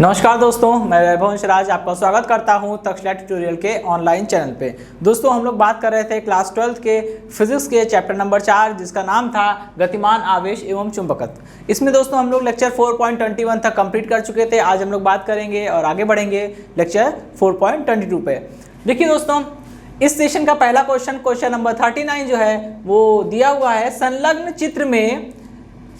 नमस्कार दोस्तों, मैं वैभव राज आपका स्वागत करता हूं तक्षशिला ट्यूटोरियल के ऑनलाइन चैनल पे। दोस्तों हम लोग बात कर रहे थे क्लास 12 के फिजिक्स के चैप्टर नंबर 4 जिसका नाम था गतिमान आवेश एवं चुंबकत्व। इसमें दोस्तों हम लोग लेक्चर 4.21 तक कंप्लीट कर चुके थे। आज हम लोग बात करेंगे और आगे बढ़ेंगे लेक्चर 4.22 पे। देखिए दोस्तों, इस सेशन का पहला क्वेश्चन नंबर 39 जो है वो दिया हुआ है। संलग्न चित्र में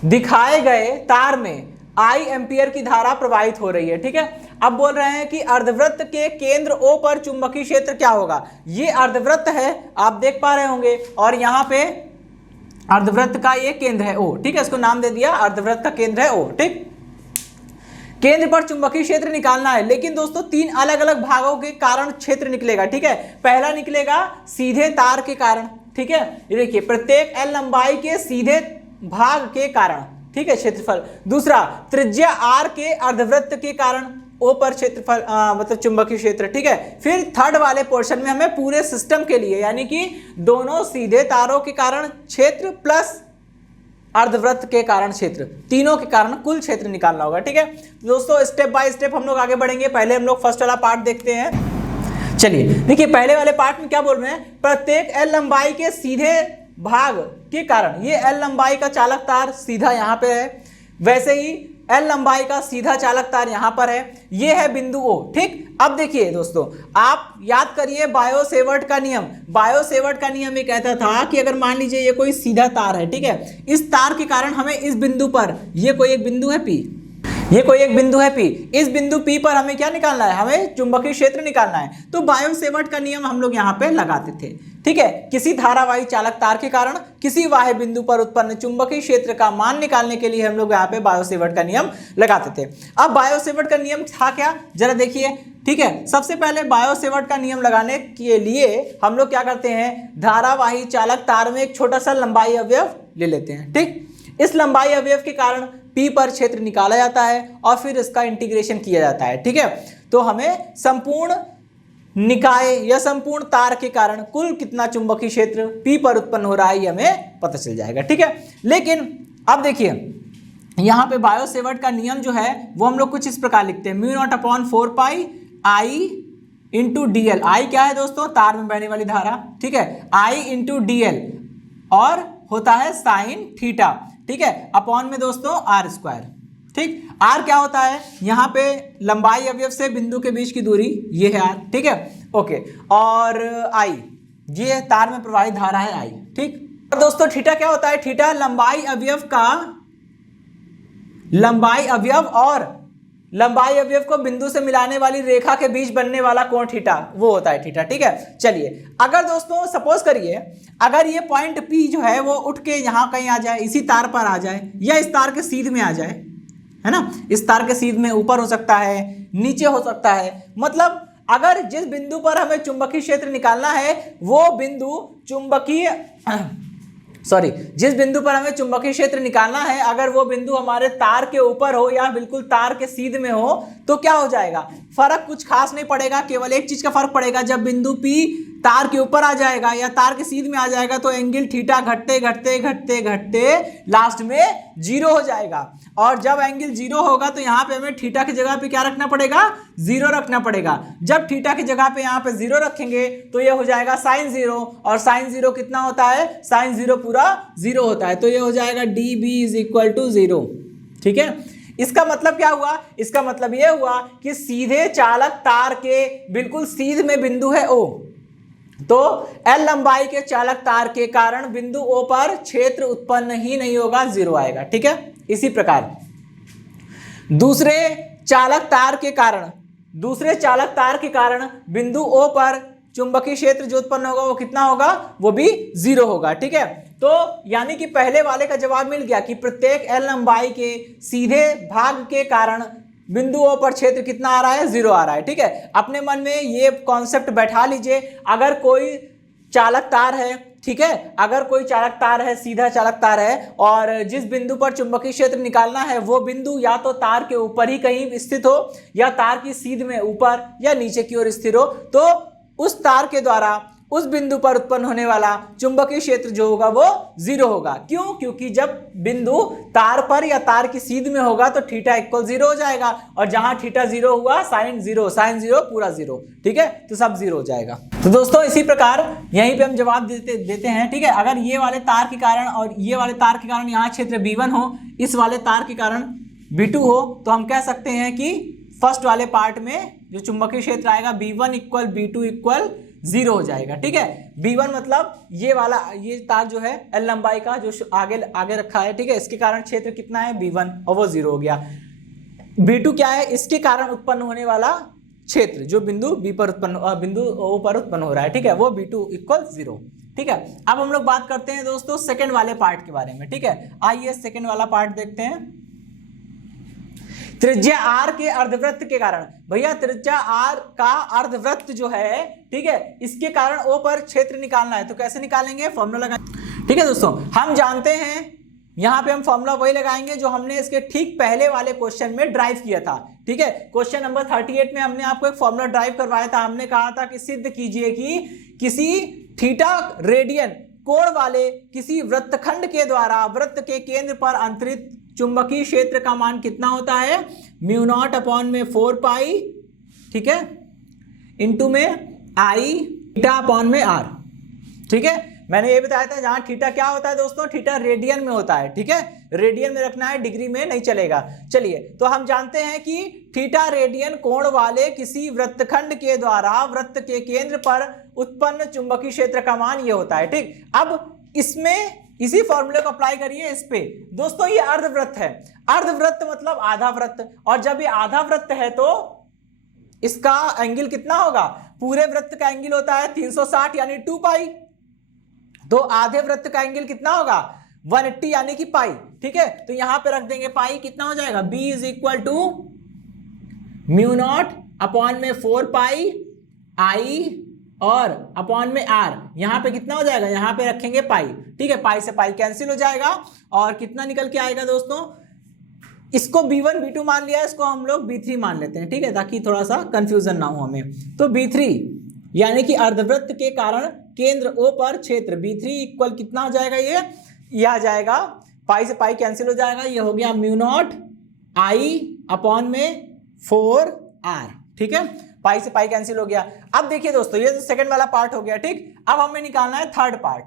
दिखाए गए तार में I एम्पियर की धारा प्रवाहित हो रही है। ठीक है, अब बोल रहे हैं कि अर्धवृत्त के केंद्र O पर चुंबकीय क्षेत्र क्या होगा। ये अर्धवृत्त है, आप देख पा रहे होंगे, और यहाँ पे अर्धवृत्त का ये केंद्र है O। ठीक है, इसको नाम दे दिया, अर्धवृत्त का केंद्र है O। ठीक, केंद्र पर चुंबकीय क्षेत्र निकालना है, लेकिन दोस्तों तीन अलग अलग भागों के कारण क्षेत्र निकलेगा। ठीक है, पहला निकलेगा सीधे तार के कारण। ठीक है, ये देखिए प्रत्येक L लंबाई के सीधे भाग के कारण, ठीक है, क्षेत्रफल। दूसरा त्रिज्या R के अर्धवृत्त के कारण O पर क्षेत्रफल मतलब चुंबकीय क्षेत्र। ठीक है, फिर थर्ड वाले पोर्शन में हमें पूरे सिस्टम के लिए यानी कि दोनों सीधे तारों के कारण क्षेत्र प्लस अर्धवृत्त के कारण क्षेत्र, तीनों के कारण कुल क्षेत्र निकालना होगा। ठीक है दोस्तों, स्टेप बाय स्टेप हम लोग आगे बढ़ेंगे। पहले हम लोग फर्स्ट वाला पार्ट देखते हैं। चलिए देखिए, पहले वाले पार्ट में क्या बोल रहे हैं, प्रत्येक L लंबाई के सीधे भाग के कारण, ये L लंबाई का चालक तार सीधा यहाँ पे है, वैसे ही L लंबाई का सीधा चालक तार यहाँ पर है, ये है बिंदु O। ठीक, अब देखिए दोस्तों, आप याद करिए बायो सेवर्ट का नियम। बायो सेवर्ट का नियम ये कहता था कि अगर मान लीजिए ये कोई सीधा तार है, ठीक है, इस तार के कारण हमें इस बिंदु पर, ये कोई एक बिंदु है P, ये कोई एक बिंदु है P, इस बिंदु P पर हमें क्या निकालना है, हमें चुंबकीय क्षेत्र निकालना है। तो बायो सेवर्ट का नियम हम लोग यहाँ पे लगाते थे। ठीक है, किसी धारावाही चालक तार के कारण किसी बाह्य बिंदु पर उत्पन्न चुंबकीय क्षेत्र का मान निकालने के लिए हम लोग यहाँ पे बायो सेवर्ट का नियम लगाते थे। अब बायो सेवर्ट का नियम था क्या, जरा देखिए। ठीक है, सबसे पहले बायो सेवर्ट का नियम लगाने के लिए हम लोग क्या करते हैं, धारावाही चालक तार में एक छोटा सा लंबाई अवयव ले लेते हैं। ठीक, इस लंबाई अवयव के कारण P पर क्षेत्र निकाला जाता है और फिर इसका इंटीग्रेशन किया जाता है। ठीक है, तो हमें संपूर्ण निकाय या संपूर्ण तार के कारण कुल कितना चुंबकीय क्षेत्र P पर उत्पन्न हो रहा है ये हमें पता चल जाएगा। ठीक है, लेकिन अब देखिए यहाँ पे बायो सेवर्ट का नियम जो है वो हम लोग कुछ इस प्रकार लिखते हैं, μ0/4 पाई I इंटू DL। आई क्या है दोस्तों, तार में बहने वाली धारा। ठीक है, I इंटू DL और होता है साइन थीटा। ठीक है, अपॉन में दोस्तों R स्क्वायर। ठीक, R क्या होता है, यहाँ पे लंबाई अवयव से बिंदु के बीच की दूरी, ये है R। ठीक है, ओके, और I ये तार में प्रवाहित धारा है I। ठीक, और दोस्तों थीटा क्या होता है, थीटा लंबाई अवयव का, लंबाई अवयव और लंबाई अवयव को बिंदु से मिलाने वाली रेखा के बीच बनने वाला कोण थीटा, वो होता है थीटा। ठीक है, चलिए अगर दोस्तों सपोज करिए अगर ये पॉइंट P जो है वो उठ के यहाँ कहीं आ जाए, इसी तार पर आ जाए या इस तार के सीध में आ जाए, है ना, इस तार के सीध में ऊपर हो सकता है, नीचे हो सकता है, मतलब अगर जिस बिंदु पर हमें चुंबकीय क्षेत्र निकालना है वो बिंदु चुंबकीय जिस बिंदु पर हमें चुंबकीय क्षेत्र निकालना है अगर वो बिंदु हमारे तार के ऊपर हो या बिल्कुल तार के सीध में हो, तो क्या हो जाएगा, फर्क कुछ खास नहीं पड़ेगा, केवल एक चीज का फर्क पड़ेगा, जब बिंदु P तार के ऊपर आ जाएगा या तार के सीध में आ जाएगा तो एंगल थीटा घटते घटते घटते घटते लास्ट में 0 हो जाएगा। और जब एंगल 0 होगा तो यहाँ पे हमें थीटा की जगह पे क्या रखना पड़ेगा, 0 रखना पड़ेगा। जब थीटा की जगह पे यहाँ पे 0 रखेंगे तो ये हो जाएगा साइन 0, और साइन 0 कितना होता है, साइन 0 पूरा 0 होता है, तो ये हो जाएगा DB = 0। ठीक है, इसका मतलब क्या हुआ, इसका मतलब ये हुआ कि सीधे चालक तार के बिल्कुल सीध में बिंदु है O, तो L लंबाई के चालक तार के कारण बिंदु O पर क्षेत्र उत्पन्न ही नहीं होगा, 0 आएगा। ठीक है, इसी प्रकार दूसरे चालक तार के कारण बिंदु O पर चुंबकीय क्षेत्र जो उत्पन्न होगा वो कितना होगा, वो भी 0 होगा। ठीक है, तो यानी कि पहले वाले का जवाब मिल गया कि प्रत्येक L लंबाई के सीधे भाग के कारण बिंदु O पर क्षेत्र कितना आ रहा है, 0 आ रहा है। ठीक है, अपने मन में ये कॉन्सेप्ट बैठा लीजिए। अगर कोई चालक तार है, ठीक है, अगर कोई चालक तार है, सीधा चालक तार है, और जिस बिंदु पर चुंबकीय क्षेत्र निकालना है वो बिंदु या तो तार के ऊपर ही कहीं स्थित हो या तार की सीध में ऊपर या नीचे की ओर स्थित हो, तो उस तार के द्वारा उस बिंदु पर उत्पन्न होने वाला चुंबकीय क्षेत्र जो होगा वो 0 होगा। क्यों? क्योंकि जब बिंदु तार पर या तार की सीध में होगा तो थीटा इक्वल 0 हो जाएगा, और जहां थीटा 0 हुआ साइन 0 पूरा 0, ठीक है, तो सब 0 हो जाएगा। तो दोस्तों इसी प्रकार यहीं पे हम जवाब देते हैं, ठीक है। अगर ये वाले तार के कारण और ये वाले तार के कारण यहाँ क्षेत्र B1 हो, इस वाले तार के कारण B2 हो, तो हम कह सकते हैं कि फर्स्ट वाले पार्ट में जो चुंबकीय क्षेत्र आएगा B1 इक्वल B2 इक्वल 0 हो जाएगा, ठीक है। B1 मतलब ये वाला, ये तार जो है L लंबाई का जो आगे रखा है, ठीक है, इसके कारण क्षेत्र कितना है B1 और वो 0 हो गया। B2 क्या है? इसके कारण उत्पन्न होने वाला क्षेत्र जो बिंदु B पर बिंदु O पर उत्पन्न हो रहा है, ठीक है, वो B2 इक्वल 0, ठीक है। अब हम लोग बात करते हैं दोस्तों सेकंड वाले पार्ट के बारे में, ठीक है। आइए सेकंड वाला पार्ट देखते हैं। त्रिज्या R के अर्धवृत्त के कारण, भैया त्रिज्या R का अर्धवृत्त जो है, ठीक है, इसके कारण O पर क्षेत्र निकालना है, तो कैसे निकालेंगे? फॉर्मूला लगाएंगे, ठीक है दोस्तों। हम जानते हैं यहाँ पे हम फॉर्मूला वही लगाएंगे जो हमने इसके ठीक पहले वाले क्वेश्चन में ड्राइव किया था, ठीक है। क्वेश्चन नंबर 38 में हमने आपको एक फॉर्मूला ड्राइव करवाया था। हमने कहा था कि सिद्ध कीजिए कि किसी थीटा रेडियन कोण वाले किसी वृत्तखंड के द्वारा वृत्त के केंद्र पर अंतरित चुंबकीय क्षेत्र का मान कितना होता है? μ0 अपॉन में 4 पाई, ठीक है, इंटू में आई थीटा अपॉन में r, ठीक है। मैंने ये बताया था जहां थीटा क्या होता है दोस्तों, थीटा रेडियन में होता है, ठीक है, रेडियन में रखना है, डिग्री में नहीं चलेगा। चलिए, तो हम जानते हैं कि थीटा रेडियन कोण वाले किसी वृत्तखंड के द्वारा वृत्त के केंद्र पर उत्पन्न चुंबकीय क्षेत्र का मान ये होता है, ठीक। अब इसमें इसी फॉर्मूले को अप्लाई करिए इस पे। दोस्तों ये अर्धवृत्त है, अर्धवृत्त मतलब आधा वृत्त, और जब ये आधा वृत्त है तो इसका एंगल कितना होगा? पूरे वृत्त का एंगल होता है 360 यानी 2 पाई, तो आधे वृत्त का एंगल कितना होगा? 180 यानी कि पाई, ठीक है। तो यहां पे रख देंगे पाई, कितना हो जाएगा? B is equal to μ0 upon में 4 पाई आई और अपॉन में r, यहां पे कितना हो जाएगा? यहां पे रखेंगे पाई, ठीक है, पाई से पाई कैंसिल हो जाएगा और कितना निकल के आएगा दोस्तों? इसको B1 B2 मान लिया, इसको हम लोग B3 मान लेते हैं, ठीक है, ताकि थोड़ा सा कंफ्यूजन ना हो हमें। तो B3 यानी कि अर्धवृत्त के कारण केंद्र O पर क्षेत्र B3 इक्वल कितना हो जाएगा? ये आ जाएगा, पाई से पाई कैंसिल हो जाएगा, ये हो गया μ0 I अपॉन में 4r, ठीक है, पाई से पाई कैंसिल हो गया। अब देखिए दोस्तों ये तो सेकंड वाला पार्ट हो गया, ठीक। अब हमें निकालना है थर्ड पार्ट।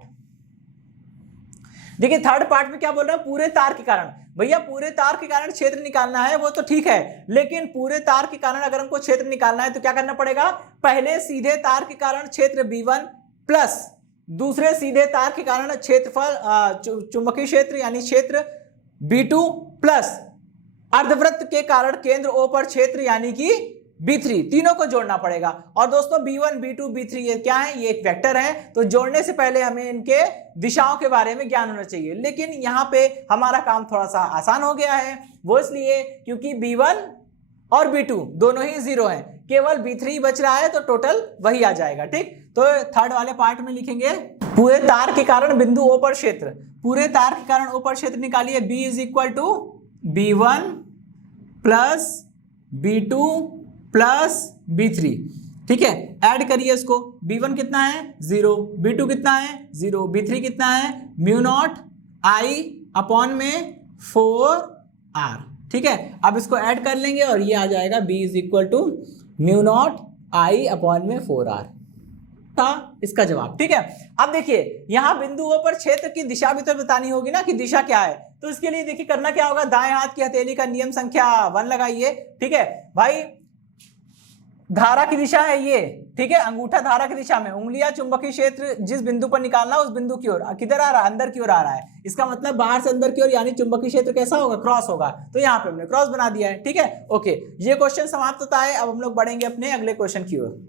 देखिए थर्ड पार्ट में क्या बोल रहा है? पूरे तार के कारण। भैया पूरे तार के कारण क्षेत्र निकालना है वो तो ठीक है, लेकिन पूरे तार के कारण अगर हमको क्षेत्र निकालना है तो क्या करना पड़ेगा? पहले सीधे तार के कारण क्षेत्र B1 प्लस दूसरे सीधे तार के कारण क्षेत्रफल चुंबकीय क्षेत्र यानी क्षेत्र B2 प्लस अर्धवृत्त के कारण केंद्र O पर क्षेत्र यानी कि B3, तीनों को जोड़ना पड़ेगा। और दोस्तों B1 B2 B3 ये क्या है? ये एक वेक्टर है, तो जोड़ने से पहले हमें इनके दिशाओं के बारे में ज्ञान होना चाहिए। लेकिन यहाँ पे हमारा काम थोड़ा सा आसान हो गया है, वो इसलिए क्योंकि B1 और B2 दोनों ही 0 हैं, केवल B3 बच रहा है, तो टोटल वही आ जाएगा, ठीक। तो थर्ड वाले पार्ट में लिखेंगे पूरे तार के कारण बिंदु O पर क्षेत्र, पूरे तार के कारण O पर क्षेत्र निकालिए। B is equal to B1 plus B2 plus B3, ठीक है, ऐड करिए इसको। B1 कितना है? 0, B2 कितना है? 0, B3 कितना है? μ0 I अपॉन में 4r, ठीक है। अब इसको ऐड कर लेंगे और ये आ जाएगा B is equal to μ0 I upon में 4r था इसका जवाब, ठीक है। अब देखिए यहाँ बिंदु O पर क्षेत्र की दिशा भी तो बतानी होगी ना कि दिशा क्या है, तो इसके लिए देखिए करना क्या होगा? दाएं हाथ की हथेली का नियम संख्या 1 लगाइए, ठीक है भाई। धारा की दिशा है ये, ठीक है, अंगूठा धारा की दिशा में, उंगलियां चुंबकीय क्षेत्र जिस बिंदु पर निकालना उस बिंदु की ओर, किधर आ रहा है? अंदर की ओर आ रहा है। इसका मतलब बाहर से अंदर की ओर, यानी चुंबकीय क्षेत्र कैसा होगा? क्रॉस होगा। तो यहाँ पे हमने क्रॉस बना दिया है, ठीक है, ओके। ये क्वेश्चन समाप्त होता है। अब हम लोग बढ़ेंगे अपने अगले क्वेश्चन की ओर।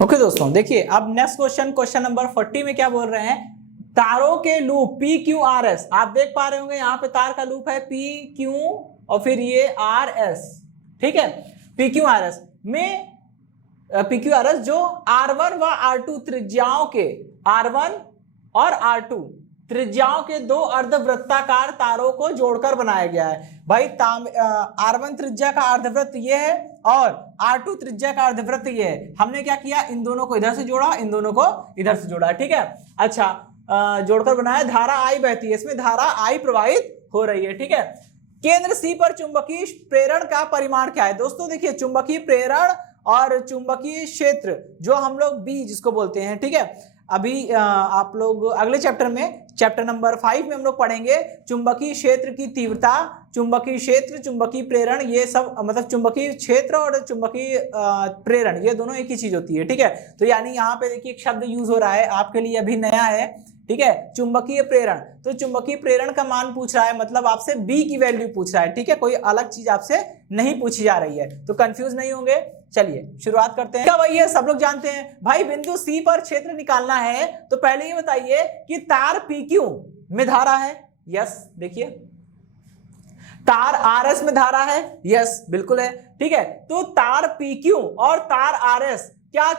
ओके दोस्तों देखिए अब नेक्स्ट क्वेश्चन नंबर 40 में क्या बोल रहे हैं? तारों के लूप PQRS, आप देख पा रहे होंगे यहाँ पे तार का लूप है PQ और फिर ये RS, ठीक है। PQRS में PQRS जो R1 व R2 त्रिज्याओं के, R1 और R2 त्रिज्याओं के दो अर्धवृत्ताकार तारों को जोड़कर बनाया गया है। भाई R1 त्रिज्या का अर्धवृत्त ये है और R2 त्रिज्या का अर्धवृत्त ये है। हमने क्या किया, इन दोनों को इधर से जोड़ा, इन दोनों को इधर से जोड़ा, ठीक है। अच्छा, जोड़कर बनाया। धारा I बहती है, इसमें धारा I प्रवाहित हो रही है, ठीक है। केंद्र C पर चुंबकीय प्रेरण का परिमाण क्या है? दोस्तों देखिए, चुंबकीय प्रेरण और चुंबकीय क्षेत्र जो हम लोग B जिसको बोलते हैं, ठीक है। अभी आप लोग अगले चैप्टर में, चैप्टर नंबर 5 में हम लोग पढ़ेंगे चुंबकीय क्षेत्र की तीव्रता, चुंबकीय क्षेत्र, चुंबकीय प्रेरण, ये सब मतलब चुंबकीय क्षेत्र और चुंबकीय प्रेरण ये दोनों एक ही चीज होती है, ठीक है। तो यानी यहाँ पे देखिए एक शब्द यूज हो रहा है आपके लिए अभी नया है, ठीक है, चुंबकीय प्रेरण। तो चुंबकीय प्रेरण का मान पूछ रहा है, मतलब आपसे B की वैल्यू पूछ रहा है, ठीक है, कोई अलग चीज आपसे नहीं पूछी जा रही है, तो कंफ्यूज नहीं होंगे। चलिए शुरुआत करते हैं। क्या भाई ये सब लोग जानते हैं, भाई बिंदु C पर क्षेत्र निकालना है तो पहले ये बताइए कि तार PQ में धारा है, यस, देखिए तार RS में धारा है, यस बिल्कुल है, ठीक है। तो तार PQ और तार RS क्या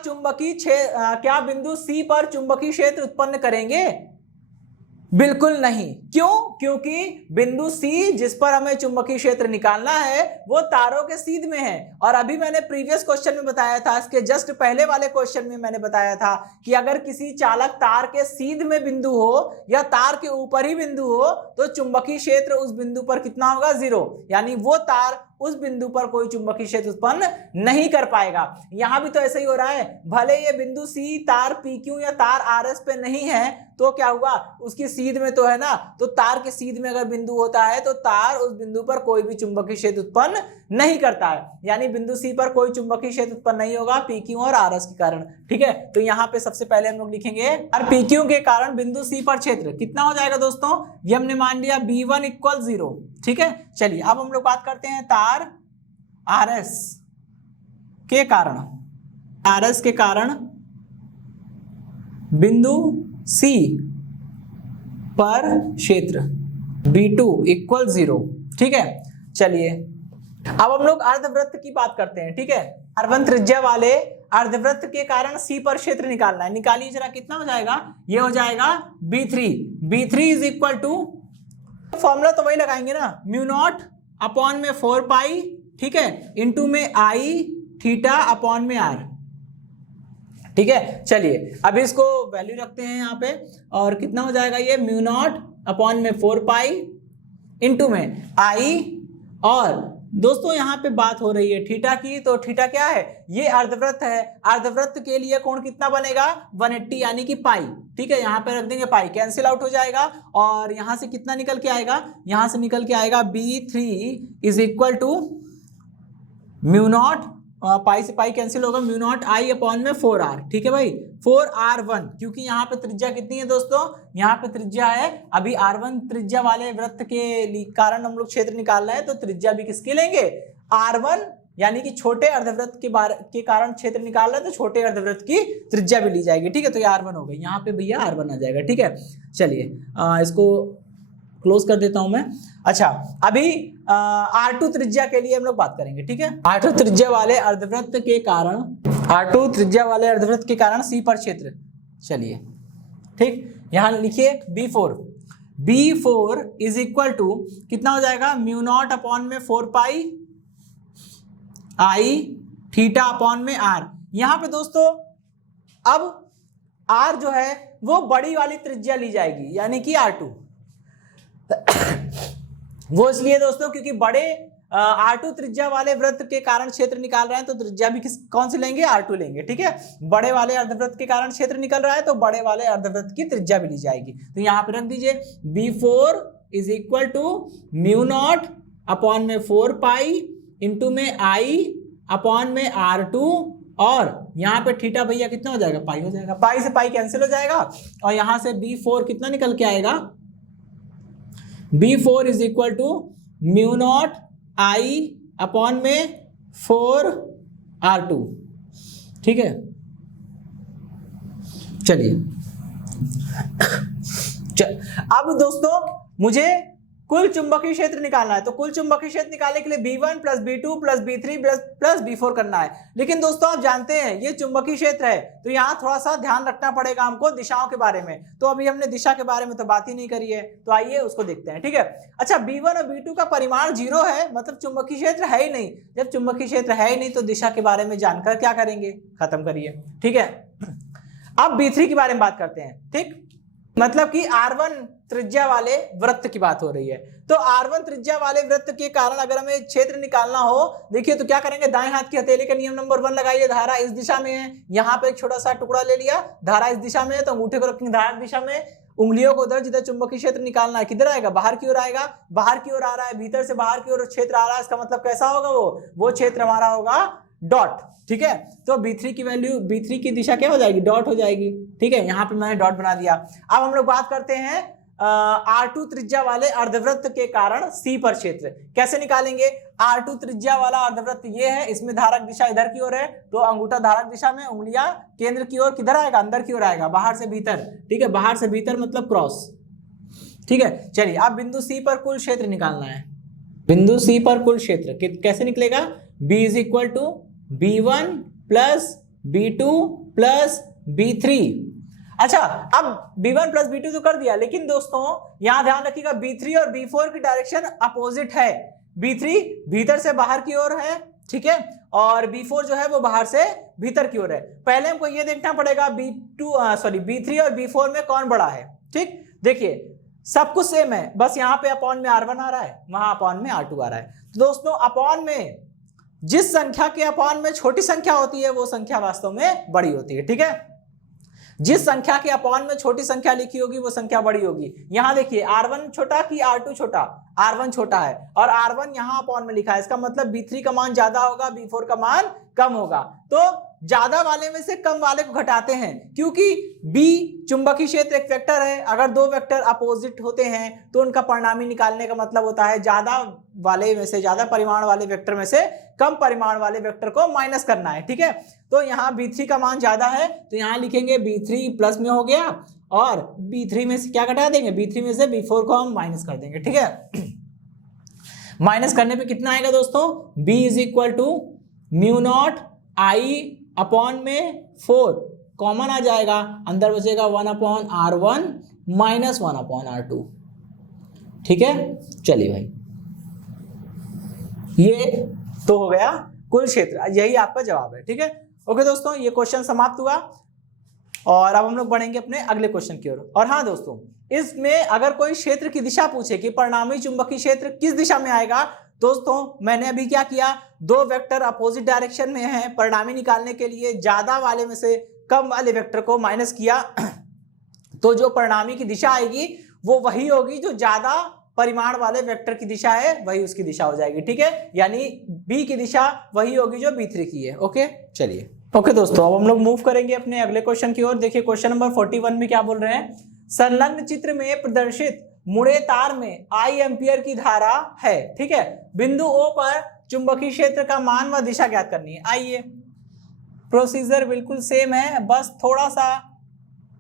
क्या बिंदु C पर चुंबकीय क्षेत्र उत्पन्न करेंगे? बिल्कुल नहीं। क्यों? क्योंकि बिंदु C जिस पर हमें चुंबकीय क्षेत्र निकालना है वो तारों के सीध में है। और अभी मैंने प्रीवियस क्वेश्चन में बताया था, इसके जस्ट पहले वाले क्वेश्चन में मैंने बताया था कि अगर किसी चालक तार के सीध में बिंदु हो या तार के ऊपर ही बिंदु हो तो चुंबकीय क्षेत्र उस बिंदु पर कितना होगा? 0, यानी वो तार उस बिंदु पर कोई चुंबकीय क्षेत्र उत्पन्न नहीं कर पाएगा। यहां भी तो ऐसा ही हो रहा है, भले ये बिंदु C तार PQ या तार RS पे नहीं है तो क्या हुआ, उसकी सीध में तो है ना, तो तार के सीध में अगर बिंदु होता है तो तार उस बिंदु पर कोई भी चुंबकीय क्षेत्र उत्पन्न नहीं करता है, यानी बिंदु C पर कोई चुंबकीय क्षेत्र उत्पन्न नहीं होगा PQ और RS के कारण, ठीक है। तो यहाँ पे सबसे पहले हम लोग लिखेंगे और PQ के कारण बिंदु C पर क्षेत्र कितना हो जाएगा दोस्तों, ये हमने मान लिया B1 = 0, ठीक है। चलिए अब हम लोग बात करते हैं तार RS के कारण, RS के कारण बिंदु C पर क्षेत्र B2 = 0, ठीक है। चलिए अब हम लोग अर्धवृत्त की बात करते हैं, ठीक है। R1 त्रिज्या वाले अर्धवृत्त के कारण C पर क्षेत्र निकालना है। निकालिए जरा, कितना हो जाएगा? ये हो जाएगा B3 = फॉर्मूला तो वही लगाएंगे ना, μ0/4π, ठीक है, इंटू में I(θ/r), ठीक है। चलिए अब इसको वैल्यू रखते हैं यहाँ पे, और कितना हो जाएगा ये μ0/4π इंटू में I, और दोस्तों यहाँ पे बात हो रही है थीटा की, तो थीटा क्या है? ये अर्धवृत्त है, अर्धवृत्त के लिए कोण कितना बनेगा? 180, यानी कि पाई, ठीक है। यहाँ पे रख देंगे पाई, कैंसिल आउट हो जाएगा, और यहाँ से कितना निकल के आएगा? यहाँ से निकल के आएगा B3 = μ0, पाई से पाई कैंसिल होगा, μ0I/4r, ठीक है भाई, 4r1, क्योंकि यहाँ पे त्रिज्या कितनी है दोस्तों? यहाँ पे त्रिज्या है, अभी R1 त्रिज्या वाले वृत्त के कारण हम लोग क्षेत्र निकालना है, तो त्रिज्या भी किसकी लेंगे? R1, यानी कि छोटे अर्धवृत्त के कारण क्षेत्र निकालना है तो छोटे अर्धवृत्त की त्रिज्या भी ली जाएगी, ठीक है। तो ये R1 हो गई, यहाँ पे भैया R1 आ जाएगा, ठीक है। चलिए इसको क्लोज कर देता हूं मैं। अच्छा, अभी R2 त्रिज्या के लिए हम लोग बात करेंगे, ठीक है। R2 त्रिज्या वाले अर्धवृत्त के कारण C पर क्षेत्र, चलिए ठीक, यहां लिखिए B4 = कितना हो जाएगा? μ0/4π I(θ/r). यहां पे दोस्तों अब R जो है वो बड़ी वाली त्रिज्या ली जाएगी, यानी कि R2। वो इसलिए दोस्तों क्योंकि बड़े R2 त्रिज्या वाले वृत्त के कारण क्षेत्र निकाल रहे हैं तो त्रिज्या भी कौन सी लेंगे? R2 लेंगे, ठीक है। बड़े वाले अर्धवृत्त के कारण क्षेत्र निकल रहा है तो बड़े वाले अर्धवृत्त की त्रिज्या भी ली जाएगी। तो यहाँ पे रख दीजिए B4 = μ0/4π इंटू में I/r2, और यहाँ पे थीटा भैया कितना हो जाएगा? पाई हो जाएगा, पाई से पाई कैंसिल हो जाएगा, और यहाँ से B4 कितना निकल के आएगा? B4 = μ0I/4r2, ठीक है। चलिए अब दोस्तों मुझे कुल चुंबकीय क्षेत्र निकालना है, तो कुल चुंबकीय क्षेत्र निकालने के लिए B1 plus B2 plus B3 plus B4 करना है। लेकिन दोस्तों आप जानते हैं ये चुंबकीय क्षेत्र है, तो यहाँ थोड़ा सा ध्यान रखना पड़ेगा हमको दिशाओं के बारे में। तो अभी हमने दिशा के बारे में तो बात ही नहीं करी है, तो आइए उसको देखते हैं। ठीक है, अच्छा B1 और B2 का परिमाण 0 है, मतलब चुंबकीय क्षेत्र है ही नहीं। जब चुंबकीय क्षेत्र है ही नहीं तो दिशा के बारे में जानकर क्या करेंगे, खत्म करिए। ठीक है, अब B3 के बारे में बात करते हैं। ठीक, मतलब कि R1 त्रिज्या वाले वृत्त की बात हो रही है। तो R1 त्रिज्या वाले वृत्त के कारण अगर हमें क्षेत्र निकालना हो, देखिए तो क्या करेंगे, दाएं हाथ की हथेली का नियम नंबर 1 लगाइए। धारा इस दिशा में है, यहाँ पे एक छोटा सा टुकड़ा ले लिया, धारा इस दिशा में है तो अंगूठे को रखेंगे धारा दिशा में, उंगलियों को उधर जिधर चुंबकीय क्षेत्र निकालना है किधर आएगा, बाहर की ओर आएगा। बाहर की ओर आ रहा है, भीतर से बाहर की ओर क्षेत्र आ रहा है, इसका मतलब कैसा होगा, वो क्षेत्र हमारा होगा डॉट। ठीक है, तो B3 की वैल्यू, B3 की दिशा क्या हो जाएगी, डॉट हो जाएगी। ठीक है, यहाँ पे मैंने डॉट बना दिया। अब हम लोग बात करते हैं R2 त्रिज्या वाले अर्धवृत्त के कारण C पर क्षेत्र कैसे निकालेंगे। R2 त्रिज्या वाला अर्धवृत्त ये है, इसमें धारक दिशा इधर की ओर है, तो अंगूठा धारक दिशा में, उंगलियां केंद्र की ओर किधर आएगा, अंदर की ओर आएगा, बाहर से भीतर। ठीक है, बाहर से भीतर मतलब क्रॉस। ठीक है, चलिए अब बिंदु C पर कुल क्षेत्र निकालना है। बिंदु C पर कुल क्षेत्र कैसे निकलेगा, B is equal to B1 plus B2 plus B3। अच्छा, अब B1 प्लस B2 तो कर दिया, लेकिन दोस्तों यहां ध्यान रखिएगा B3 और B4 की डायरेक्शन अपोजिट है। B3 भीतर से बाहर की ओर है, ठीक है, और B4 जो है वो बाहर से भीतर की ओर है। पहले हमको ये देखना पड़ेगा B3 और B4 में कौन बड़ा है। ठीक, देखिए सब कुछ सेम है, बस यहाँ पे अपॉन में R1 आ रहा है, वहां अपॉन में R2 आ रहा है। तो दोस्तों अपॉन में जिस संख्या के अपॉन में छोटी संख्या होती है वो संख्या वास्तव में बड़ी होती है। ठीक है, जिस संख्या के अपॉन में छोटी संख्या लिखी होगी वो संख्या बड़ी होगी। यहां देखिए R1 छोटा कि R2 छोटा, R1 छोटा है और R1 यहां अपॉन में लिखा है, इसका मतलब B3 का मान ज्यादा होगा, B4 का मान कम होगा। तो ज्यादा वाले में से कम वाले को घटाते हैं, क्योंकि B चुंबकीय क्षेत्र एक वेक्टर है, अगर दो वेक्टर अपोजिट होते हैं तो उनका परिणामी निकालने का मतलब होता है ज्यादा वाले में से, ज्यादा परिमाण वाले वेक्टर में से कम परिमाण वाले वेक्टर को माइनस करना है। ठीक है, तो यहाँ B3 का मान ज्यादा है तो यहाँ लिखेंगे B3 प्लस में हो गया, और B3 में से क्या घटा देंगे, B3 में से B4 को हम माइनस कर देंगे। ठीक है, माइनस करने पे कितना आएगा दोस्तों, B is equal to mu naught I upon में 4 कॉमन आ जाएगा, अंदर बचेगा 1 upon R1 minus 1 upon R2। ठीक है, चलिए भाई ये तो हो गया कुल क्षेत्र, यही आपका जवाब है। ठीक है, ओके दोस्तों, ये क्वेश्चन समाप्त हुआ और अब हम लोग बढ़ेंगे अपने अगले क्वेश्चन की ओर। और हाँ दोस्तों, इसमें अगर कोई क्षेत्र की दिशा पूछे कि परिणामी चुंबकीय क्षेत्र किस दिशा में आएगा, दोस्तों मैंने अभी क्या किया, दो वेक्टर अपोजिट डायरेक्शन में हैं, परिणामी निकालने के लिए ज्यादा वाले में से कम वाले वेक्टर को माइनस किया, तो जो परिणामी की दिशा आएगी वो वही होगी जो ज्यादा परिमाण वाले वेक्टर की दिशा है, वही उसकी दिशा हो जाएगी। ठीक है, यानी B की दिशा वही होगी जो B3 की है। ओके, चलिए ओके दोस्तों, अब हम लोग मूव करेंगे अपने अगले क्वेश्चन की ओर। देखिए क्वेश्चन नंबर 41 में क्या बोल रहे हैं, संलग्न चित्र में प्रदर्शित मुड़े तार में I एम्पियर की धारा है। ठीक है, बिंदु O पर चुंबकीय क्षेत्र का मान व दिशा ज्ञात करनी है। आइए, प्रोसीजर बिल्कुल सेम है, बस थोड़ा सा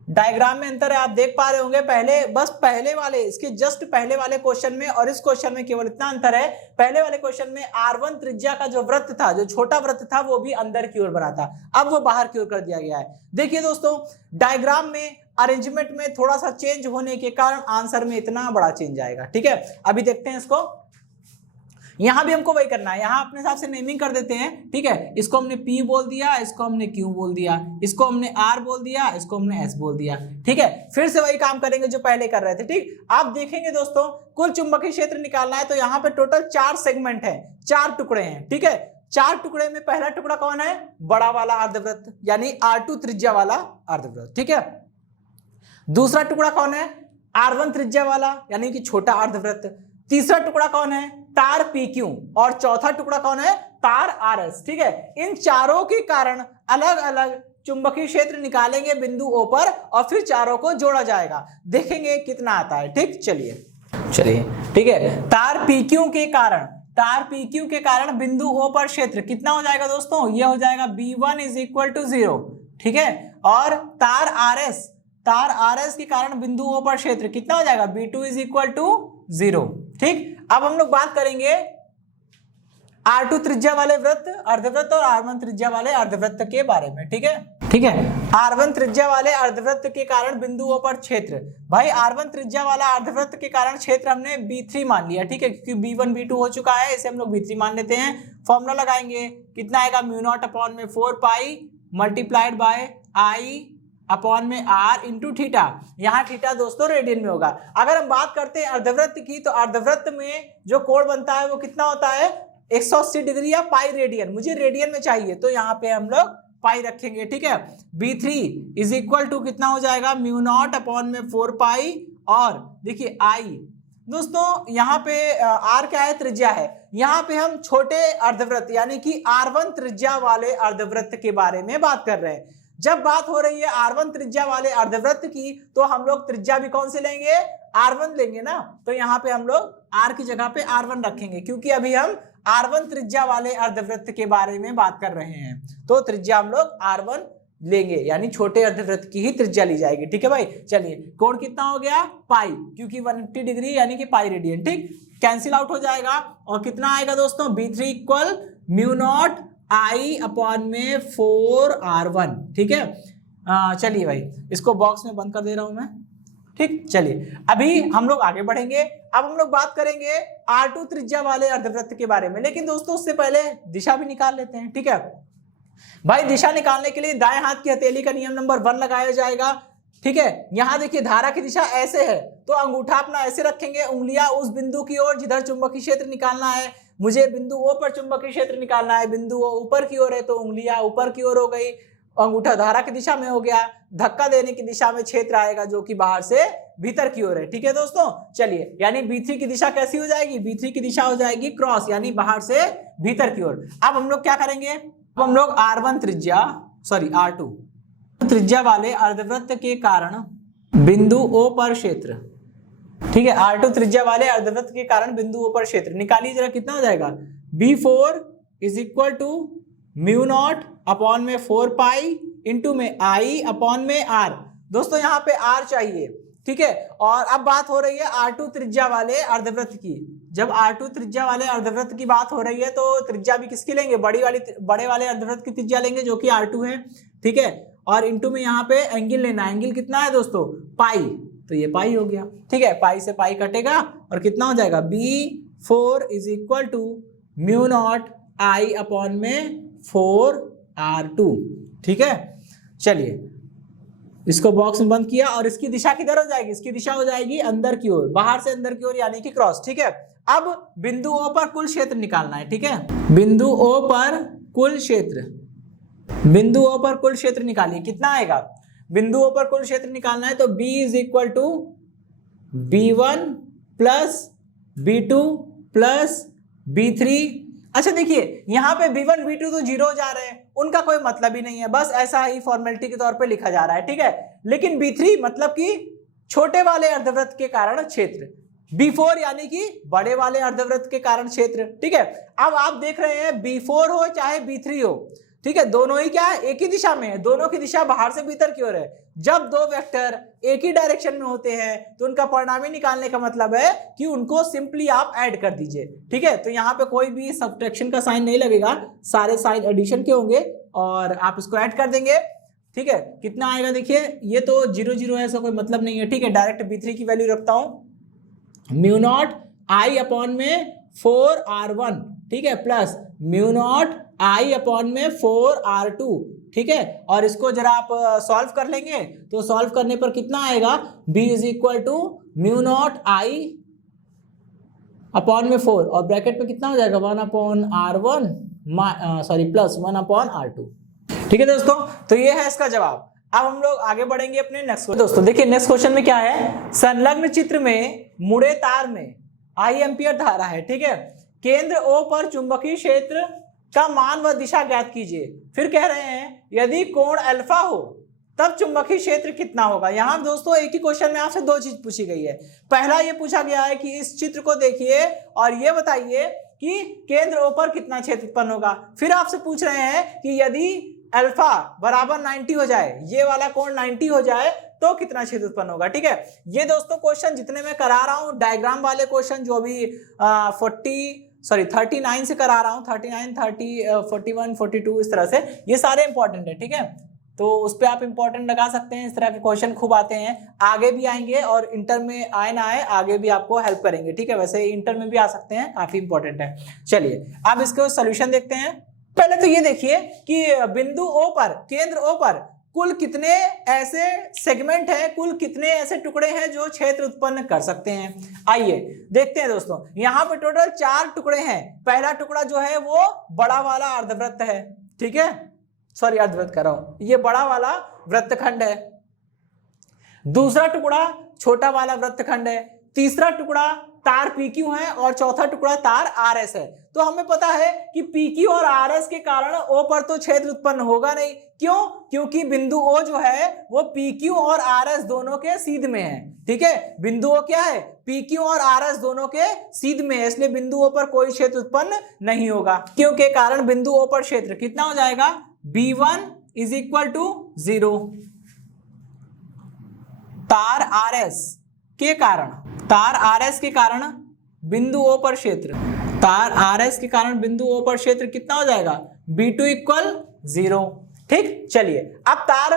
डायग्राम में अंतर है। आप देख पा रहे होंगे पहले वाले, इसके जस्ट पहले वाले क्वेश्चन में और इस क्वेश्चन में केवल इतना अंतर है, पहले वाले क्वेश्चन में R1 त्रिज्या का जो वृत्त था, जो छोटा वृत्त था, वो भी अंदर की ओर बना था, अब वो बाहर की ओर कर दिया गया है। देखिए दोस्तों, डायग्राम में अरेंजमेंट में थोड़ा सा चेंज होने के कारण आंसर में इतना बड़ा चेंज आएगा। ठीक है, अभी देखते हैं इसको। यहां भी हमको वही करना है, यहां अपने हिसाब से नेमिंग कर देते हैं। ठीक है, इसको हमने P बोल दिया, इसको हमने Q बोल दिया, इसको हमने R बोल दिया, इसको हमने S बोल दिया। ठीक है, फिर से वही काम करेंगे जो पहले कर रहे थे। ठीक, आप देखेंगे दोस्तों, कुल चुंबकीय क्षेत्र निकालना है तो यहाँ पे टोटल 4 सेगमेंट है, 4 टुकड़े हैं। ठीक है, 4 टुकड़े में पहला टुकड़ा कौन है, बड़ा वाला अर्धवृत्त, यानी R2 त्रिज्या वाला अर्धवृत्त। ठीक है, दूसरा टुकड़ा कौन है, R1 त्रिज्या वाला, यानी कि छोटा अर्धवृत्त। तीसरा टुकड़ा कौन है, तार PQ, और चौथा टुकड़ा कौन है, तार RS। ठीक है, इन चारों के कारण अलग अलग चुंबकीय क्षेत्र निकालेंगे बिंदु O पर और फिर चारों को जोड़ा जाएगा, देखेंगे कितना आता है। ठीक, चलिए ठीक है, तार PQ के कारण बिंदु O पर क्षेत्र कितना हो जाएगा दोस्तों, ये हो जाएगा B1 इज इक्वल टू 0। ठीक है, और तार RS के कारण बिंदु O पर क्षेत्र कितना हो जाएगा, B2 इज इक्वल टू 0। ठीक, अब हम लोग बात करेंगे R2 त्रिज्या वाले वृत्त, अर्धवृत्त और R1 त्रिज्या वाले अर्धवृत्त के बारे में। ठीक है, ठीक है। R1 त्रिज्या वाले अर्धवृत्त के कारण बिंदुओं पर क्षेत्र। भाई R1 त्रिज्या वाला अर्धवृत्त के कारण क्षेत्र हमने B3 मान लिया। ठीक है, क्योंकि B1 B2 हो चुका है, इसे हम लोग B3 मान लेते हैं। फॉर्मूला लगाएंगे, कितना आएगा, μ0/4 pi multiplied by I upon में R इंटू थीटा। यहाँ थीटा दोस्तों रेडियन में होगा। अगर हम बात करते हैं अर्धवृत्त की, तो अर्धवृत्त में जो कोण बनता है वो कितना होता है, 180 डिग्री या पाई रेडियन। मुझे रेडियन में चाहिए तो यहाँ पे हम लोग पाई रखेंगे। ठीक है, B3 इज इक्वल टू कितना हो जाएगा, μ0/4 पाई, और देखिए I दोस्तों यहाँ पे R क्या है, त्रिज्या है। यहाँ पे हम छोटे अर्धवृत्त यानी कि R1 त्रिज्या वाले अर्धवृत्त के बारे में बात कर रहे हैं। जब बात हो रही है R1 त्रिज्या वाले अर्धवृत्त की, तो हम लोग त्रिज्या भी कौन से लेंगे, R1 लेंगे ना। तो यहाँ पे हम लोग R की जगह पे R1 रखेंगे, क्योंकि अभी हम R1 त्रिज्या वाले अर्धवृत्त के बारे में बात कर रहे हैं। तो त्रिज्या हम लोग R1 लेंगे, यानी छोटे अर्धवृत्त की ही त्रिज्या ली जाएगी। ठीक है भाई, चलिए कोण कितना हो गया, पाई, क्योंकि 180 डिग्री यानी कि पाई रेडियन। ठीक, कैंसिल आउट हो जाएगा, और कितना आएगा दोस्तों, B3 इक्वल μ0 I अपॉन में 4R1। ठीक है, चलिए भाई इसको बॉक्स में बंद कर दे रहा हूं मैं। ठीक, चलिए अभी हम लोग आगे बढ़ेंगे। अब हम लोग बात करेंगे R2 त्रिज्या वाले अर्धवृत्त के बारे में, लेकिन दोस्तों उससे पहले दिशा भी निकाल लेते हैं। ठीक है भाई, दिशा निकालने के लिए दाएं हाथ की हथेली का नियम नंबर 1 लगाया जाएगा। ठीक है, यहाँ देखिए धारा की दिशा ऐसे है, तो अंगूठा अपना ऐसे रखेंगे, उंगलियां उस बिंदु की ओर जिधर चुंबकीय क्षेत्र निकालना है। मुझे बिंदु O पर चुंबकीय क्षेत्र निकालना है, बिंदु O ऊपर की ओर है तो उंगलियां ऊपर की ओर हो गई, अंगूठा धारा की दिशा में हो गया, धक्का देने की दिशा में क्षेत्र आएगा जो कि बाहर से भीतर की ओर है। ठीक है दोस्तों, चलिए यानी B3 की दिशा कैसी हो जाएगी, B3 की दिशा हो जाएगी क्रॉस, यानी बाहर से भीतर की ओर। अब हम लोग क्या करेंगे, अब हम लोग R2 त्रिज्या वाले अर्धवृत्त के कारण बिंदु O पर क्षेत्र। ठीक है, R2 त्रिज्या वाले अर्धवृत्त के कारण बिंदु O पर क्षेत्र निकालिए जरा, कितना हो जाएगा, B4 is equal to μ0/4 pi into में I अपॉन में R। दोस्तों यहाँ पे R चाहिए। ठीक है, और अब बात हो रही है R2 त्रिज्या वाले अर्धवृत्त की। जब R2 त्रिज्या वाले अर्धवृत्त की बात हो रही है तो त्रिज्या भी किसकी लेंगे, बड़े वाले अर्धवृत्त की त्रिज्या लेंगे जो कि R2 है। ठीक है, और इंटू में यहाँ पे एंगल लेना है, एंगल कितना है दोस्तों, पाई, तो ये पाई हो गया। ठीक है, पाई से पाई कटेगा और कितना हो जाएगा, B4 is equal to μ0 I upon में 4R2। ठीक है, चलिए इसको बॉक्स में बंद किया, और इसकी दिशा किधर हो जाएगी, इसकी दिशा हो जाएगी अंदर की ओर, बाहर से अंदर की ओर यानी कि क्रॉस। ठीक है, अब बिंदु O पर कुल क्षेत्र निकालना है। ठीक है, बिंदु O पर कुल क्षेत्र, बिंदु O पर कुल क्षेत्र निकालिए, कितना आएगा, बिंदु O पर कुल क्षेत्र निकालना है तो B is equal to B1 plus B2 plus B3। अच्छा देखिए यहाँ पे B1 B2 तो 0 जा रहे हैं, उनका कोई मतलब ही नहीं है, बस ऐसा ही फॉर्मेलिटी के तौर पे लिखा जा रहा है। ठीक है, लेकिन B3 मतलब कि छोटे वाले अर्धवृत्त के कारण क्षेत्र, B4 यानी कि बड़े वाले अर्धवृत्त के कारण क्षेत्र। ठीक है, अब आप देख रहे हैं B4 हो चाहे B3 हो, ठीक है, दोनों ही क्या है, एक ही दिशा में है, दोनों की दिशा बाहर से भीतर की ओर है। जब दो वेक्टर एक ही डायरेक्शन में होते हैं तो उनका परिणामी निकालने का मतलब है कि उनको सिंपली आप ऐड कर दीजिए। ठीक है, तो यहाँ पे कोई भी सब्ट्रैक्शन का साइन नहीं लगेगा, सारे साइन एडिशन के होंगे और आप इसको ऐड कर देंगे। ठीक है, कितना आएगा देखिए, ये तो 0 0 है, ऐसा कोई मतलब नहीं है। ठीक है, डायरेक्ट B3 की वैल्यू रखता हूं, μ0 I अपॉन में 4R1। ठीक है, प्लस μ0 I अपॉन में 4R2। ठीक है, और इसको जरा आप सॉल्व कर लेंगे तो सॉल्व करने पर कितना आएगा, B is equal to μ0 I upon में 4, और ब्रैकेट में कितना हो जाएगा, 1/R1 प्लस 1/R2। ठीक है दोस्तों, तो ये है इसका जवाब। अब हम लोग आगे बढ़ेंगे अपने नेक्स्ट क्वेश्चन। दोस्तों देखिए नेक्स्ट क्वेश्चन में क्या है, संलग्न चित्र में मुड़े तार में I एम्पियर धारा है। ठीक है, केंद्र O पर चुंबकीय क्षेत्र का मान व दिशा ज्ञात कीजिए। फिर कह रहे हैं यदि कोण अल्फा हो तब चुंबकीय क्षेत्र कितना होगा। यहाँ दोस्तों एक ही क्वेश्चन में आपसे दो चीज पूछी गई है। पहला ये पूछा गया है कि इस चित्र को देखिए और ये बताइए कि केंद्र O पर कितना क्षेत्र उत्पन्न होगा। फिर आपसे पूछ रहे हैं कि यदि अल्फा बराबर 90 हो जाए, ये वाला कोण 90 हो जाए, तो कितना क्षेत्र उत्पन्न होगा। ठीक है, ये दोस्तों क्वेश्चन जितने मैं करा रहा हूँ डायग्राम वाले क्वेश्चन जो अभी 39 से करा रहा हूँ, 39, 30, 41, 42 इस तरह से, ये सारे इंपॉर्टेंट है। ठीक है, तो उस पर आप इंपॉर्टेंट लगा सकते हैं, इस तरह के क्वेश्चन खूब आते हैं, आगे भी आएंगे और इंटर में आए ना आए आगे भी आपको हेल्प करेंगे। ठीक है, वैसे इंटर में भी आ सकते हैं, काफी इंपॉर्टेंट है। चलिए अब इसके सोल्यूशन देखते हैं। पहले तो ये देखिए कि बिंदु O पर, केंद्र O पर कुल कितने ऐसे सेगमेंट हैं, कुल कितने ऐसे टुकड़े हैं जो क्षेत्र उत्पन्न कर सकते हैं। आइए देखते हैं दोस्तों, यहाँ पे टोटल 4 टुकड़े हैं। पहला टुकड़ा जो है वो बड़ा वाला अर्धवृत्त है। ठीक है, सॉरी अर्धवृत्त कर रहा हूं, ये बड़ा वाला वृत्तखंड है। दूसरा टुकड़ा छोटा वाला वृत्तखंड है। तीसरा टुकड़ा तार PQ है और चौथा टुकड़ा तार RS है। तो हमें पता है कि PQ और RS के कारण O पर तो क्षेत्र उत्पन्न होगा नहीं। क्यों? क्योंकि बिंदु O जो है वो PQ और RS दोनों के सीध में है। ठीक है, बिंदु O क्या है? PQ और RS दोनों के सीध में है, इसलिए बिंदु O पर कोई क्षेत्र उत्पन्न नहीं होगा। क्यों के कारण बिंदु O पर क्षेत्र कितना हो जाएगा? B1 is equal to 0। तार RS के कारण, तार RS के कारण बिंदु O पर क्षेत्र, तार RS के कारण बिंदु O पर क्षेत्र कितना हो जाएगा? B2 equal 0। ठीक, चलिए अब तार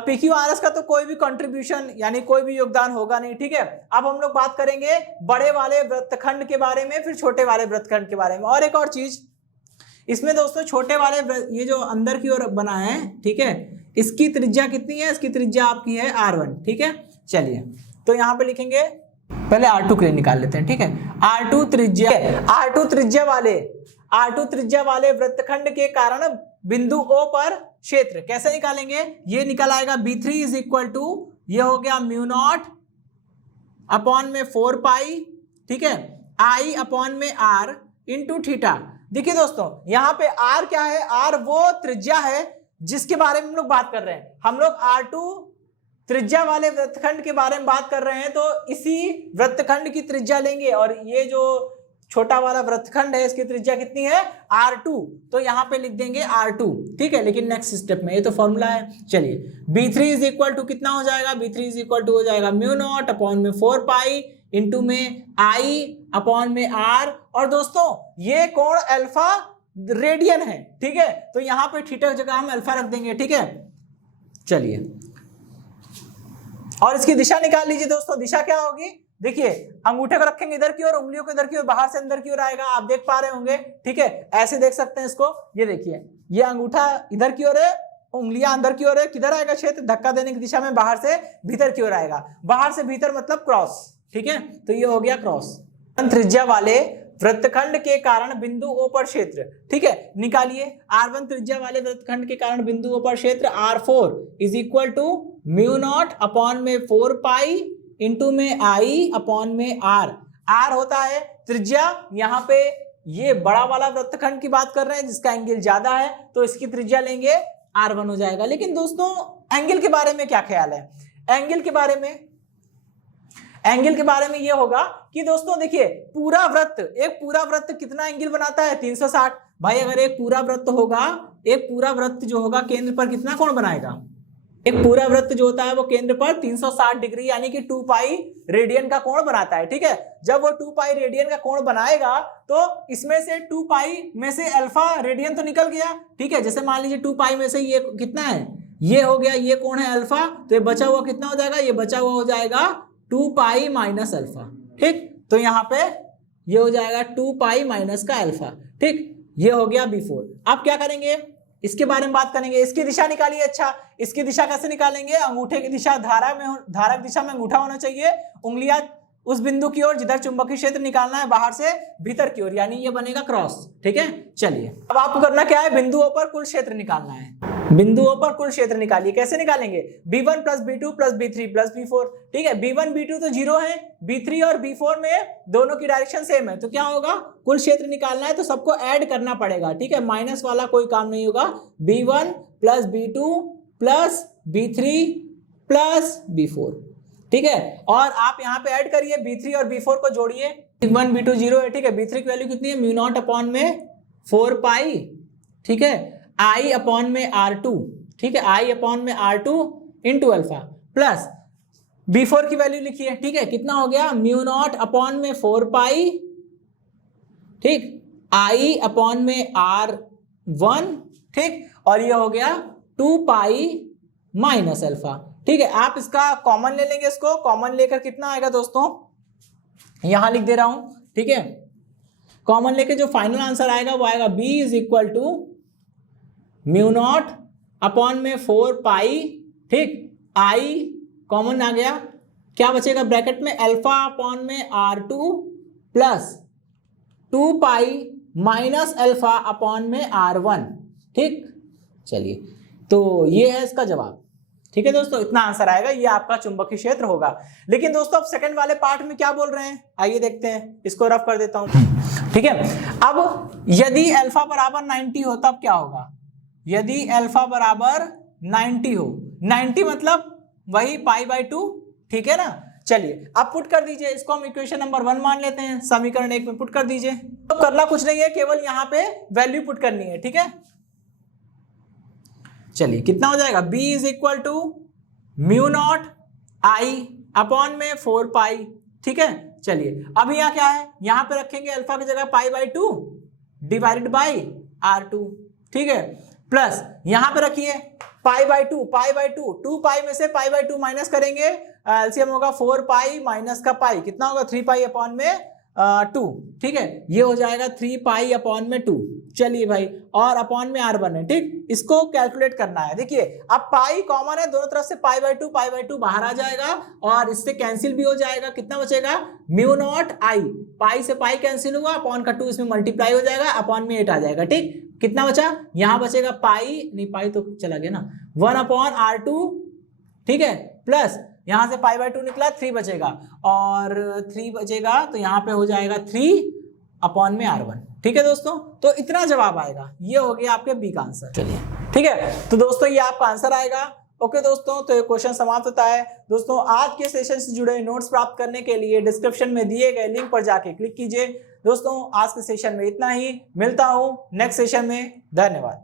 PQ RS का तो कोई भी कंट्रीब्यूशन यानी कोई भी योगदान होगा नहीं। ठीक है, अब हम लोग बात करेंगे बड़े वाले वृत्तखंड के बारे में, फिर छोटे वाले वृत्तखंड के बारे में। और एक और चीज इसमें दोस्तों, छोटे वाले ये जो अंदर की ओर बना है, ठीक है, इसकी त्रिज्या कितनी है? इसकी त्रिज्या आपकी है R1। ठीक है, चलिए तो यहां पे लिखेंगे, पहले R2 के लिए निकाल लेते हैं। ठीक है, R2 त्रिज्या वाले वृत्तखंड के कारण बिंदु O पर क्षेत्र कैसे निकालेंगे? ये निकल आएगा B3 इज इक्वल टू, ये हो गया μ0 अपॉन में 4 पाई, ठीक है, I अपॉन में R इंटू थीटा। देखिए दोस्तों, यहाँ पे R क्या है? R वो त्रिज्या है जिसके बारे में हम लोग बात कर रहे हैं। हम लोग R2 त्रिज्या वाले वृत्तखंड के बारे में बात कर रहे हैं, तो इसी वृत्तखंड की त्रिज्या लेंगे और ये जो छोटा वाला वृत्तखंड है इसकी त्रिज्या कितनी है? R2, तो यहाँ पे लिख देंगे R2। ठीक है, लेकिन नेक्स्ट स्टेप में, ये तो फॉर्मूला है। चलिए B3 इज इक्वल टू कितना हो जाएगा? B3 इज इक्वल टू हो जाएगा μ0 अपॉन में 4 पाई इंटू में I अपॉन में R। और दोस्तों ये कोण अल्फा रेडियन है। ठीक है, तो यहाँ पे थीटा की जगह हम अल्फा रख देंगे। ठीक है, चलिए और इसकी दिशा निकाल लीजिए दोस्तों। दिशा क्या होगी? देखिए, अंगूठे को रखेंगे इधर की ओर, उंगलियों को इधर की ओर, बाहर से अंदर की ओर आएगा, आप देख पा रहे होंगे। ठीक है, ऐसे देख सकते हैं इसको। ये देखिए, ये अंगूठा इधर की ओर है, उंगलियां अंदर की ओर है। किधर आएगा क्षेत्र? धक्का देने की दिशा में बाहर से भीतर की ओर आएगा। बाहर से भीतर मतलब क्रॉस। ठीक है, तो ये हो गया क्रॉस। त्रिज्या वाले वृत्तखंड के कारण बिंदु O पर क्षेत्र, ठीक है, निकालिए। R1 त्रिज्या वाले वृत्तखंड के कारण बिंदु O पर क्षेत्र R4 is equal to μ0 upon में 4 पाई इंटू में I अपॉन में R। R होता है त्रिज्या, यहाँ पे ये बड़ा वाला वृत्तखंड की बात कर रहे हैं जिसका एंगल ज्यादा है, तो इसकी त्रिज्या लेंगे R1 हो जाएगा। लेकिन दोस्तों एंगल के बारे में क्या ख्याल है? एंगल के बारे में ये होगा कि दोस्तों देखिए, पूरा वृत्त, एक पूरा वृत्त कितना एंगल बनाता है? 360। भाई अगर एक पूरा वृत्त होगा, एक पूरा वृत्त जो होगा केंद्र पर कितना कोण बनाएगा? एक पूरा वृत्त जो होता है वो केंद्र पर 360 डिग्री यानी कि 2 पाई रेडियन का कोण बनाता है। ठीक है, जब वो 2 पाई रेडियन का कोण बनाएगा तो इसमें से 2 पाई में से अल्फा रेडियन तो निकल गया। ठीक है, जैसे मान लीजिए 2 पाई में से ये कितना है? ये हो गया, ये कोण है अल्फा, तो ये बचा हुआ कितना हो जाएगा? ये बचा हुआ हो जाएगा 2 पाई माइनस अल्फा। ठीक, तो यहाँ पे ये हो जाएगा 2 पाई माइनस का अल्फा। ठीक, ये हो गया B4। अब क्या करेंगे? इसके बारे में बात करेंगे। इसकी दिशा निकालिए। अच्छा, इसकी दिशा कैसे निकालेंगे? अंगूठे की दिशा धारक दिशा में अंगूठा होना चाहिए, उंगलियां उस बिंदु की ओर जिधर चुंबकीय क्षेत्र निकालना है बाहर से भीतर की ओर, यानी ये बनेगा क्रॉस। ठीक है, चलिए अब आपको करना क्या है? बिंदुओं पर कुल क्षेत्र निकालना है। बिंदुओं पर कुल क्षेत्र निकालिए। कैसे निकालेंगे? B1 plus B2 plus B3 plus B4। ठीक है, B1 B2 तो 0 है, B3 और B4 में दोनों की डायरेक्शन सेम है, तो क्या होगा? कुल क्षेत्र निकालना है तो सबको ऐड करना पड़ेगा। ठीक है, माइनस वाला कोई काम नहीं होगा। B1 plus B2 plus B3 plus B4। ठीक है, और आप यहाँ पे ऐड करिए, B3 और B4 को जोड़िए। B1 B2 0 है। ठीक है, B3 की वैल्यू कितनी है? μ0 अपॉन में 4 पाई, ठीक है, I अपॉन में R2। ठीक है, I अपॉन में R2 into alpha. Plus B4 की वैल्यू लिखिए, ठीक है, कितना हो गया, म्यू नॉट अपॉन में 4 पाई, ठीक, I अपॉन में R1, ठीक, और ये हो गया 2 पाई माइनस अल्फा, ठीक है। आप इसका कॉमन ले लेंगे, इसको कॉमन लेकर कितना आएगा दोस्तों, यहां लिख दे रहा हूं, ठीक है। कॉमन लेके जो फाइनल आंसर आएगा वो आएगा B is equal to mu naught upon में 4 पाई, ठीक, I कॉमन आ गया, क्या बचेगा ब्रैकेट में, अल्फा अपॉन में R2 plus 2 pi minus alpha upon में R1, ठीक। चलिए, तो ये है इसका जवाब, ठीक है दोस्तों, इतना आंसर आएगा, ये आपका चुंबकीय क्षेत्र होगा। लेकिन दोस्तों अब सेकंड वाले पार्ट में क्या बोल रहे हैं, आइए देखते हैं, इसको रफ कर देता हूं, ठीक है। अब यदि अल्फा बराबर 90 हो तब क्या होगा, यदि अल्फा बराबर 90 हो, 90 मतलब वही π/2, ठीक है ना। चलिए अब पुट कर दीजिए, इसको हम इक्वेशन नंबर 1 मान लेते हैं, समीकरण 1 में पुट कर दीजिए। तो करना कुछ नहीं है, केवल यहां पे वैल्यू पुट करनी है, ठीक है। चलिए कितना हो जाएगा, B is equal to mu naught I upon में 4 पाई, ठीक है। चलिए अब यहाँ क्या है, यहां पे रखेंगे अल्फा की जगह π/2 डिवाइडेड बाई R2, ठीक है, प्लस यहां पे रखिए π/2, 2 पाई में से π/2 माइनस करेंगे, एलसीएम होगा 4 पाई माइनस का पाई, कितना होगा 3 पाई अपॉन में 2, ठीक है, ये हो जाएगा 3 पाई अपॉन में 2। चलिए भाई, और अपॉन में R1 है, ठीक, इसको कैलकुलेट करना है। देखिए अब पाई कॉमन है, दोनों तरफ से π/2 बाहर आ जाएगा और इससे कैंसिल भी हो जाएगा, कितना बचेगा, म्यू नॉट I, पाई से पाई कैंसिल हुआ, अपॉन का 2 इसमें मल्टीप्लाई हो जाएगा, अपॉन में 8 आ जाएगा, ठीक। कितना बचा, यहां बचेगा पाई, नहीं पाई तो चला गया ना, 1 अपॉन R2, ठीक है, प्लस यहां से π/2 निकला, 3 बचेगा, और 3 बचेगा तो यहां पे हो जाएगा 3 अपॉन में R1, ठीक है दोस्तों। तो इतना जवाब आएगा, ये हो गया आपके बी का आंसर। चलिए ठीक है, तो दोस्तों ये आपका आंसर आएगा। ओके दोस्तों, तो ये क्वेश्चन समाप्त होता है। दोस्तों आज के सेशन से जुड़े नोट्स प्राप्त करने के लिए डिस्क्रिप्शन में दिए गए लिंक पर जाके क्लिक कीजिए। दोस्तों आज के सेशन में इतना ही, मिलता हूं नेक्स्ट सेशन में, धन्यवाद।